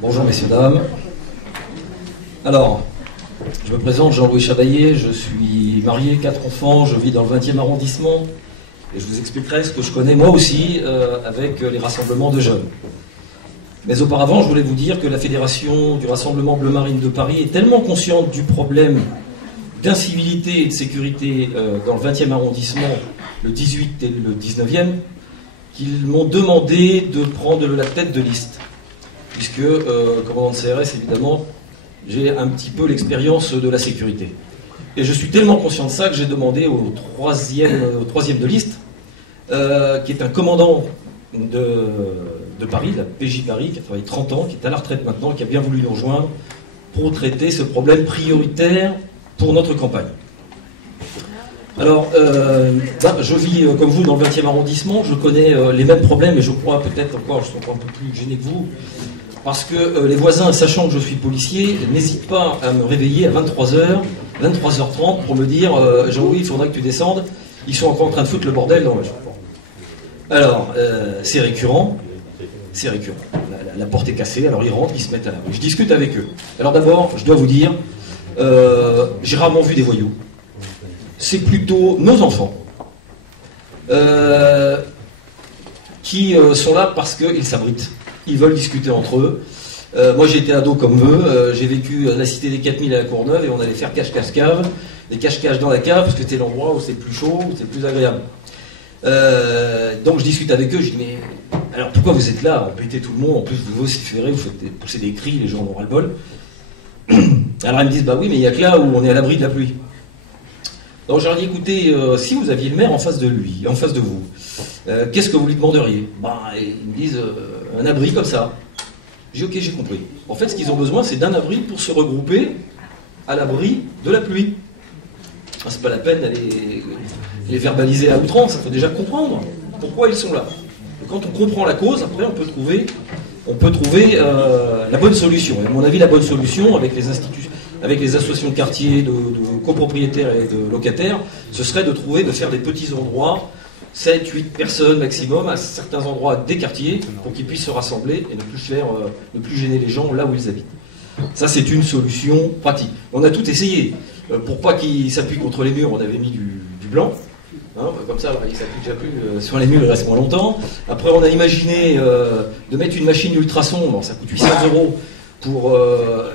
Bonjour messieurs, dames. Alors, je me présente, Jean-Louis Chavaillet, je suis marié, 4 enfants, je vis dans le 20e arrondissement et je vous expliquerai ce que je connais moi aussi avec les rassemblements de jeunes. Mais auparavant, je voulais vous dire que la Fédération du Rassemblement Bleu Marine de Paris est tellement consciente du problème d'incivilité et de sécurité dans le 20e arrondissement, le 18 et le 19e, qu'ils m'ont demandé de prendre la tête de liste. Puisque, commandant de CRS, évidemment, j'ai un petit peu l'expérience de la sécurité. Et je suis tellement conscient de ça que j'ai demandé au troisième de liste, qui est un commandant de Paris, de la PJ Paris, qui a travaillé 30 ans, qui est à la retraite maintenant, qui a bien voulu nous rejoindre pour traiter ce problème prioritaire pour notre campagne. Alors, je vis comme vous dans le 20e arrondissement, je connais les mêmes problèmes, et je crois peut-être encore, je suis encore un peu plus gêné que vous, parce que les voisins, sachant que je suis policier, n'hésitent pas à me réveiller à 23h, 23h30 pour me dire Jean-Louis, il faudra que tu descendes, ils sont encore en train de foutre le bordel dans la chambre. Alors, c'est récurrent, la porte est cassée, alors ils rentrent, ils se mettent à la rue. Je discute avec eux. Alors d'abord, je dois vous dire, j'ai rarement vu des voyous. C'est plutôt nos enfants qui sont là parce qu'ils s'abritent. Ils veulent discuter entre eux. Moi j'ai été ado comme eux, j'ai vécu à la cité des 4000 à la Courneuve et on allait faire cache-cache-cave, des cache-cache dans la cave parce que c'était l'endroit où c'est plus chaud, où c'est plus agréable. Donc je discute avec eux, je dis mais alors pourquoi vous êtes là, embêtez tout le monde, en plus vous vociférez, vous faites pousser des cris, les gens en ont ras-le-bol. Alors ils me disent bah oui mais il n'y a que là où on est à l'abri de la pluie. Donc je leur dis écoutez, si vous aviez le maire en face de lui, en face de vous, qu'est-ce que vous lui demanderiez? Ils me disent un abri comme ça. J'ai dit ok, j'ai compris. En fait ce qu'ils ont besoin c'est d'un abri pour se regrouper à l'abri de la pluie. C'est pas la peine d'aller les verbaliser à outrance, il faut déjà comprendre pourquoi ils sont là. Et quand on comprend la cause, après on peut trouver la bonne solution. Et à mon avis la bonne solution avec les institutions, avec les associations de quartier, de copropriétaires et de locataires, ce serait de faire des petits endroits, 7, 8 personnes maximum, à certains endroits des quartiers, pour qu'ils puissent se rassembler et ne plus gêner les gens là où ils habitent. Ça, c'est une solution pratique. On a tout essayé. Pour pas qu'ils s'appuient contre les murs, on avait mis du blanc. Comme ça, ils ne s'appuient déjà plus sur les murs, ils restent moins longtemps. Après, on a imaginé de mettre une machine ultrason, bon, ça coûte 800 €.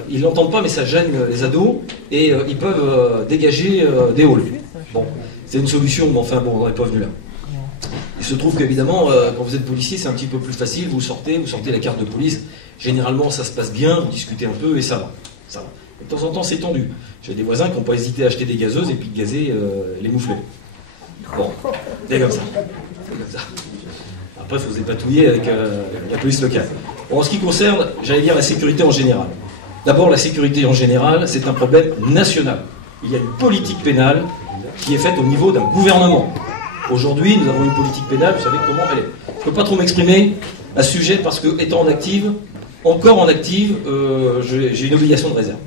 Ils l'entendent pas mais ça gêne les ados et ils peuvent dégager des halls. Bon, c'est une solution mais enfin bon, on n'est pas venu là. Il se trouve qu'évidemment quand vous êtes policier c'est un petit peu plus facile, vous sortez la carte de police, généralement ça se passe bien, vous discutez un peu et ça va. Et de temps en temps c'est tendu. J'ai des voisins qui n'ont pas hésité à acheter des gazeuses et puis de gazer les mouflets. Bon, c'est comme ça. Après, il faut se dépatouiller avec la police locale. Bon, en ce qui concerne, j'allais dire, la sécurité en général. D'abord, la sécurité en général, c'est un problème national. Il y a une politique pénale qui est faite au niveau d'un gouvernement. Aujourd'hui, nous avons une politique pénale, vous savez comment elle est. Je ne peux pas trop m'exprimer à ce sujet parce que, étant encore en active, j'ai une obligation de réserve.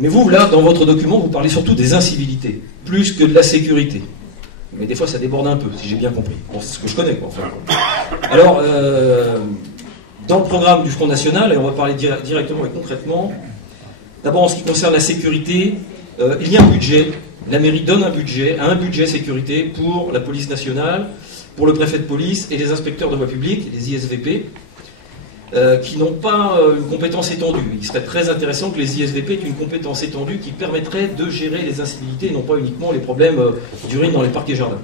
Mais vous, là, dans votre document, vous parlez surtout des incivilités, plus que de la sécurité. Mais des fois, ça déborde un peu, si j'ai bien compris. Bon, c'est ce que je connais, quoi, enfin. Alors, dans le programme du Front National, et on va parler directement et concrètement, d'abord, en ce qui concerne la sécurité, il y a un budget. La mairie donne un budget sécurité pour la police nationale, pour le préfet de police et les inspecteurs de voie publique, les ISVP, qui n'ont pas une compétence étendue. Il serait très intéressant que les ISVP aient une compétence étendue qui permettrait de gérer les incivilités et non pas uniquement les problèmes d'urine dans les parcs et jardins.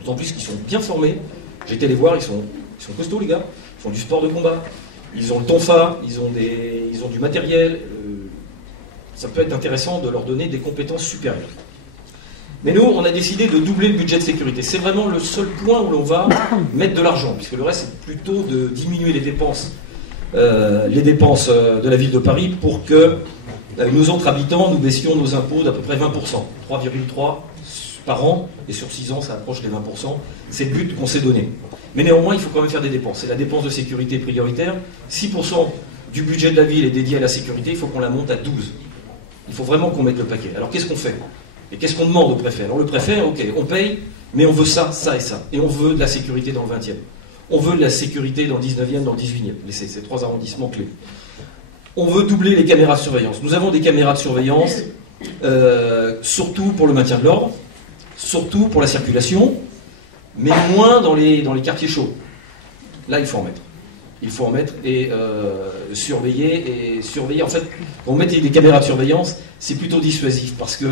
D'autant plus qu'ils sont bien formés. J'ai été les voir, ils sont costauds les gars, ils font du sport de combat, ils ont le tonfa, ils ont du matériel. Ça peut être intéressant de leur donner des compétences supérieures. Mais nous, on a décidé de doubler le budget de sécurité. C'est vraiment le seul point où l'on va mettre de l'argent, puisque le reste, c'est plutôt de diminuer les dépenses de la ville de Paris pour que nous autres habitants, nous baissions nos impôts d'à peu près 20%, 3,3 par an, et sur 6 ans, ça approche les 20%. C'est le but qu'on s'est donné. Mais néanmoins, il faut quand même faire des dépenses. C'est la dépense de sécurité prioritaire. 6% du budget de la ville est dédié à la sécurité, il faut qu'on la monte à 12%. Il faut vraiment qu'on mette le paquet. Alors qu'est-ce qu'on fait ? Et qu'est-ce qu'on demande au préfet? Alors le préfet, ok, on paye, mais on veut ça, ça et ça. Et on veut de la sécurité dans le 20e. On veut de la sécurité dans le 19e, dans le 18e. Ces 3 arrondissements clés. On veut doubler les caméras de surveillance. Nous avons des caméras de surveillance, surtout pour le maintien de l'ordre, surtout pour la circulation, mais moins dans les quartiers chauds. Là, il faut en mettre. Il faut en mettre et surveiller. En fait, quand on met des caméras de surveillance, c'est plutôt dissuasif parce qu'il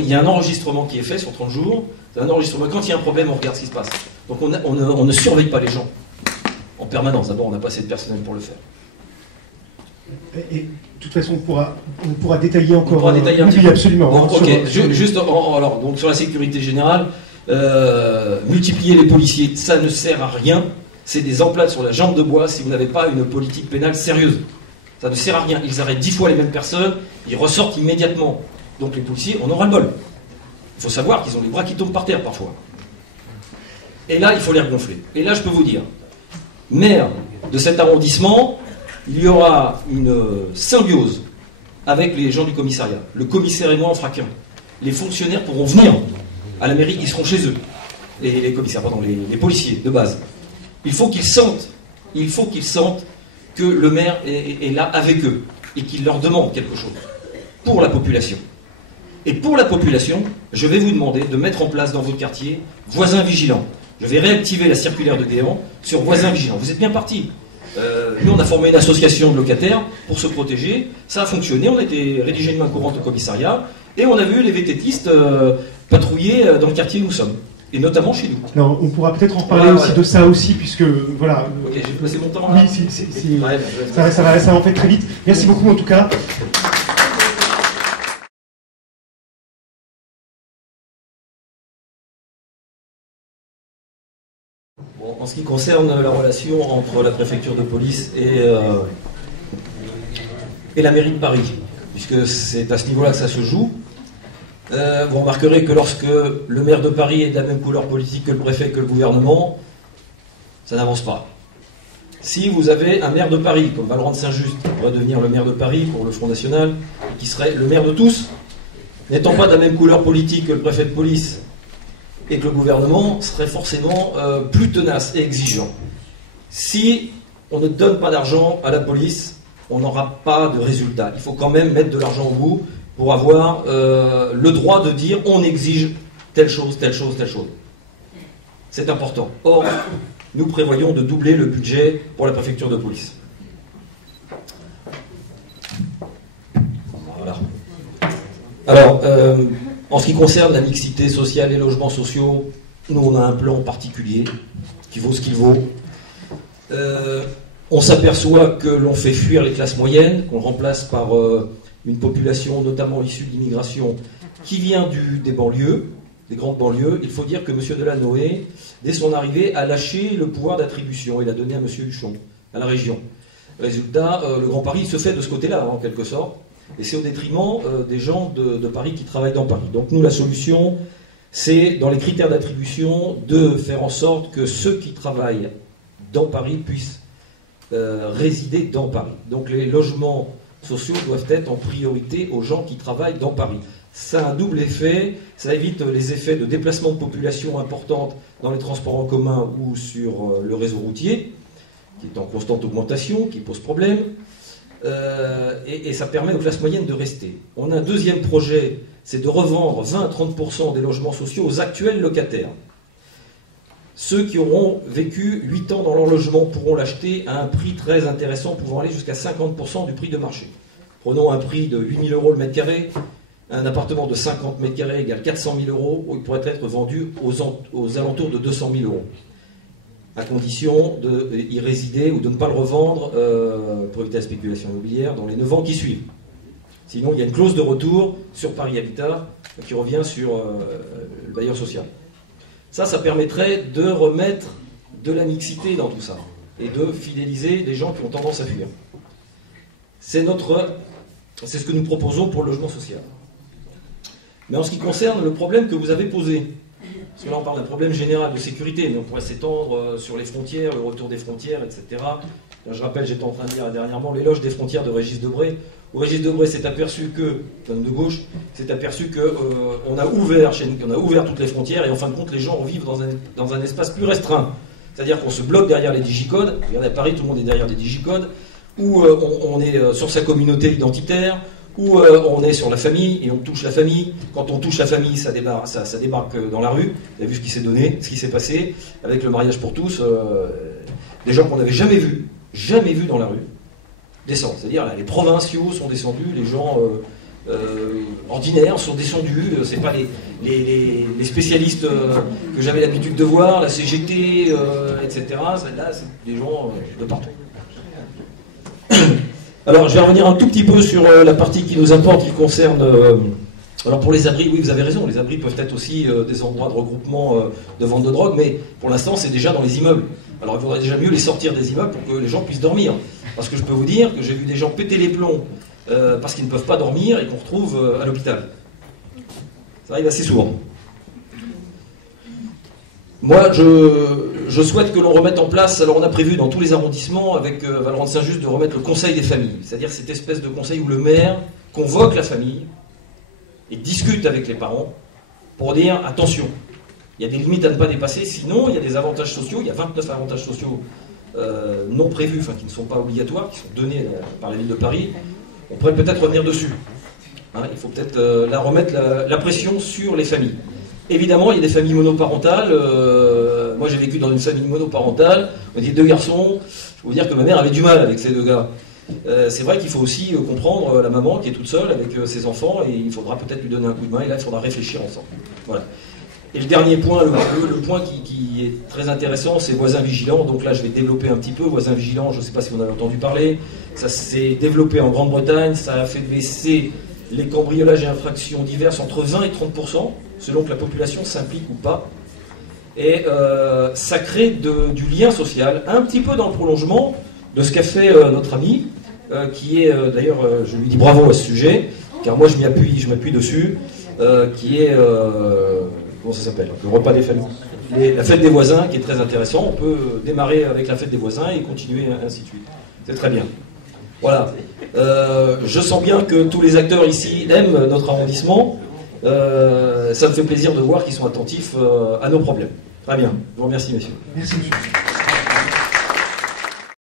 y a un enregistrement qui est fait sur 30 jours. C'est un enregistrement. Quand il y a un problème, on regarde ce qui se passe. Donc on ne surveille pas les gens en permanence. D'abord, on n'a pas assez de personnel pour le faire. Et de toute façon, on pourra détailler encore. On pourra détailler un petit peu. Oui, absolument. Bon, ok. Juste alors, donc sur la sécurité générale, multiplier les policiers, ça ne sert à rien. C'est des emplettes sur la jambe de bois si vous n'avez pas une politique pénale sérieuse. Ça ne sert à rien. Ils arrêtent 10 fois les mêmes personnes, ils ressortent immédiatement. Donc les policiers, on aura le bol. Il faut savoir qu'ils ont les bras qui tombent par terre parfois. Et là, il faut les regonfler. Et là, je peux vous dire, maire de cet arrondissement, il y aura une symbiose avec les gens du commissariat. Le commissaire et moi, on fera qu'un. Les fonctionnaires pourront venir à la mairie, ils seront chez eux. Les commissaires, pardon, les policiers de base. Il faut qu'ils sentent que le maire est là avec eux et qu'il leur demande quelque chose pour la population. Et pour la population, je vais vous demander de mettre en place dans votre quartier voisins vigilants. Je vais réactiver la circulaire de Guéant sur voisins vigilants. Vous êtes bien partis. Nous, on a formé une association de locataires pour se protéger. Ça a fonctionné. On a été rédigé une main courante au commissariat et on a vu les VTTistes patrouiller dans le quartier où nous sommes. Et notamment chez nous. Non, on pourra peut-être en reparler aussi de ça aussi, puisque voilà. Ok, j'ai passé mon temps là. Oui, ça en fait très vite. Merci beaucoup en tout cas. Bon, en ce qui concerne la relation entre la préfecture de police et la mairie de Paris, puisque c'est à ce niveau-là que ça se joue. Vous remarquerez que lorsque le maire de Paris est de la même couleur politique que le préfet, que le gouvernement, ça n'avance pas. Si vous avez un maire de Paris, comme Valorant de Saint-Just, qui pourrait devenir le maire de Paris pour le Front National, qui serait le maire de tous, n'étant pas de la même couleur politique que le préfet de police et que le gouvernement, serait forcément plus tenace et exigeant. Si on ne donne pas d'argent à la police, on n'aura pas de résultat. Il faut quand même mettre de l'argent au bout pour avoir le droit de dire on exige telle chose, telle chose, telle chose. C'est important. Or, nous prévoyons de doubler le budget pour la préfecture de police. Voilà. Alors, en ce qui concerne la mixité sociale et logements sociaux, nous on a un plan particulier qui vaut ce qu'il vaut. On s'aperçoit que l'on fait fuir les classes moyennes, qu'on remplace par une population notamment issue de l'immigration qui vient des banlieues, des grandes banlieues. Il faut dire que M. Delanoë, dès son arrivée, a lâché le pouvoir d'attribution. Il a donné à M. Huchon, à la région. Résultat, le Grand Paris se fait de ce côté-là, en quelque sorte. Et c'est au détriment des gens de Paris qui travaillent dans Paris. Donc nous, la solution, c'est, dans les critères d'attribution, de faire en sorte que ceux qui travaillent dans Paris puissent résider dans Paris. Donc les logements sociaux doivent être en priorité aux gens qui travaillent dans Paris. Ça a un double effet, ça évite les effets de déplacement de population importante dans les transports en commun ou sur le réseau routier, qui est en constante augmentation, qui pose problème, et ça permet aux classes moyennes de rester. On a un deuxième projet, c'est de revendre 20 à 30% des logements sociaux aux actuels locataires. Ceux qui auront vécu 8 ans dans leur logement pourront l'acheter à un prix très intéressant, pouvant aller jusqu'à 50% du prix de marché. Prenons un prix de 8 000 € le mètre carré, un appartement de 50 mètres carrés égale 400 000 €, il pourrait être vendu aux alentours de 200 000 €, à condition d'y résider ou de ne pas le revendre pour éviter la spéculation immobilière dans les 9 ans qui suivent. Sinon, il y a une clause de retour sur Paris Habitat qui revient sur le bailleur social. Ça permettrait de remettre de la mixité dans tout ça et de fidéliser les gens qui ont tendance à fuir. C'est ce que nous proposons pour le logement social. Mais en ce qui concerne le problème que vous avez posé, parce que là on parle d'un problème général de sécurité, mais on pourrait s'étendre sur les frontières, le retour des frontières, etc. Là, je rappelle, j'étais en train de dire dernièrement l'éloge des frontières de Régis Debray. Où Régis Debray s'est aperçu que, l'homme de gauche, s'est aperçu qu'on a ouvert toutes les frontières et en fin de compte les gens vivent dans un espace plus restreint. C'est-à-dire qu'on se bloque derrière les digicodes. Regardez, à Paris, tout le monde est derrière des digicodes. Ou on est sur sa communauté identitaire, ou on est sur la famille et on touche la famille. Quand on touche la famille, ça débarque dans la rue. Vous avez vu ce qui s'est donné, ce qui s'est passé avec le mariage pour tous. Des gens qu'on n'avait jamais vus dans la rue, descendent. C'est-à-dire là, les provinciaux sont descendus, les gens ordinaires sont descendus. C'est pas les spécialistes que j'avais l'habitude de voir, la CGT, etc. Là, c'est des gens de partout. Alors, je vais revenir un tout petit peu sur la partie qui nous importe, qui concerne... alors, pour les abris, oui, vous avez raison, les abris peuvent être aussi des endroits de regroupement de vente de drogue, mais pour l'instant, c'est déjà dans les immeubles. Alors, il faudrait déjà mieux les sortir des immeubles pour que les gens puissent dormir. Parce que je peux vous dire que j'ai vu des gens péter les plombs parce qu'ils ne peuvent pas dormir et qu'on retrouve à l'hôpital. Ça arrive assez souvent. Moi, je souhaite que l'on remette en place, alors on a prévu dans tous les arrondissements, avec Valorant de Saint-Just, de remettre le conseil des familles. C'est-à-dire cette espèce de conseil où le maire convoque la famille et discute avec les parents pour dire, attention, il y a des limites à ne pas dépasser, sinon il y a des avantages sociaux, il y a 29 avantages sociaux non prévus, enfin qui ne sont pas obligatoires, qui sont donnés par la ville de Paris. On pourrait peut-être revenir dessus. Hein, il faut peut-être remettre la pression sur les familles. Évidemment, il y a des familles monoparentales. Moi, j'ai vécu dans une famille monoparentale. On dit 2 garçons. Je peux vous dire que ma mère avait du mal avec ces 2 gars. C'est vrai qu'il faut aussi comprendre la maman qui est toute seule avec ses enfants et il faudra peut-être lui donner un coup de main. Et là, il faudra réfléchir ensemble. Voilà. Et le dernier point, le point qui est très intéressant, c'est voisins vigilants. Donc là, je vais développer un petit peu. Voisins vigilants, je ne sais pas si vous en avez entendu parler. Ça s'est développé en Grande-Bretagne. Ça a fait baisser les cambriolages et infractions diverses entre 20 et 30%, selon que la population s'implique ou pas. Et ça crée du lien social, un petit peu dans le prolongement de ce qu'a fait notre ami, qui est, d'ailleurs, je lui dis bravo à ce sujet, car moi je m'appuie dessus, qui est, comment ça s'appelle, le repas des familles. La fête des voisins, qui est très intéressant. On peut démarrer avec la fête des voisins et continuer ainsi de suite. C'est très bien. Voilà. Je sens bien que tous les acteurs ici aiment notre arrondissement. Ça me fait plaisir de voir qu'ils sont attentifs à nos problèmes. Très bien. Je vous remercie, messieurs. Merci, monsieur.